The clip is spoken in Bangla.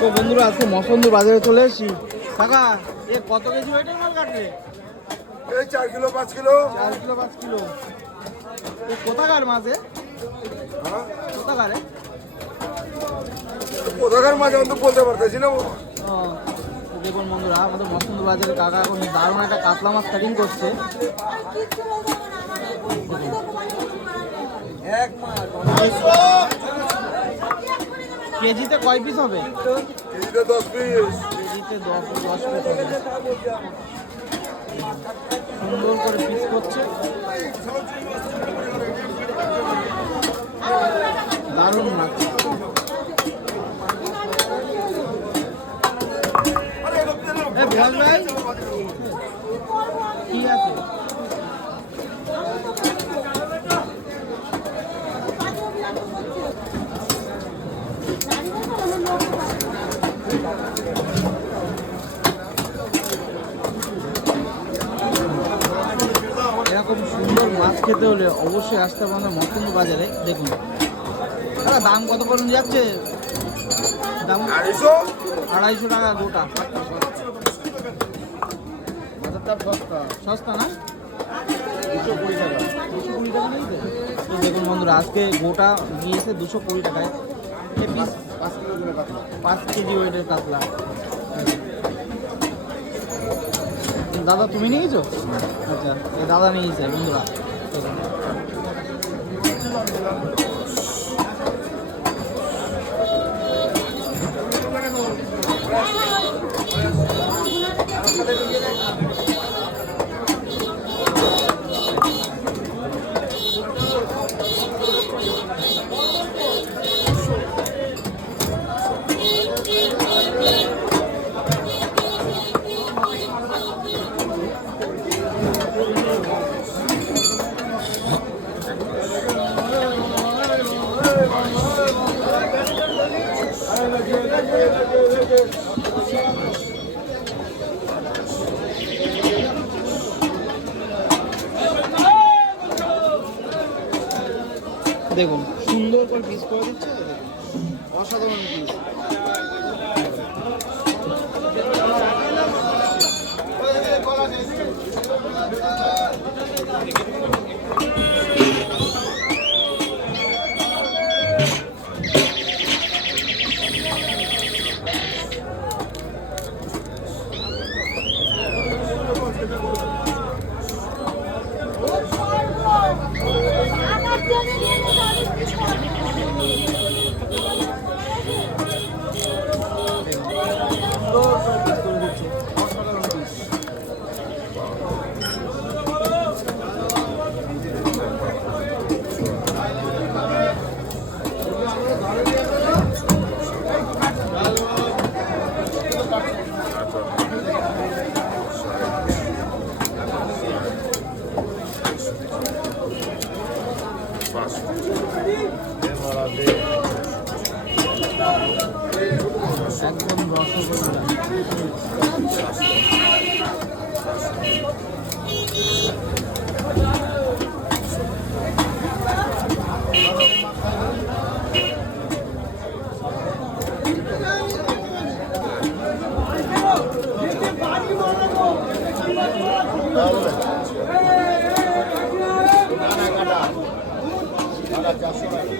তো বন্ধুরা আজকে মসন্দ বাজারে চলে এসেছি। কাকা এ কত কেজি ওয়েটের মাল কাটবে? এই চার কিলো পাঁচ কিলো। চার কিলো পাঁচ কিলো। এ কোথাকার মাছ এ? হ্যাঁ? কোথাকার? মাঝে আমি তো বলতে পারতেছি না। দেখুন বন্ধুরা আমাদের মসন্দ বাজারে কাকা এখন দারুণ একটা কাতলা মাছ কাটিং করছে। কেজিতে কয় পিস হবে? কেজিতে দশ পিস কেজিতে দশ দশ পিস হবে। সুন্দর করে পিস করছে। দারুণ মাছ। বল ভাই মাছ খেতে হলে অবশ্যই আসতে হবে আমাদের মসন্দ বাজারে দেখুন। দাদা দাম কত করে যাচ্ছে? দাম আড়াইশো? আড়াইশো টাকা গোটা। সস্তা। না? দুশো কুড়ি টাকা। দুশো কুড়ি টাকা নেই তো? তো দেখুন বন্ধুরা আজকে গোটা নিয়েছে দুশো কুড়ি টাকায় এ পিস। পাঁচ কিলো কাতলা পাঁচ কেজি ওয়েটের কাতলা। দাদা তুমি নিয়েছো? আচ্ছা দাদা নিয়েছে বন্ধুরা। দেখুন। সুন্দর করে পিস করে দিচ্ছে। অসাধারণ piece Hallelujah. fácil. Só quando gosta, চারশো টাকা।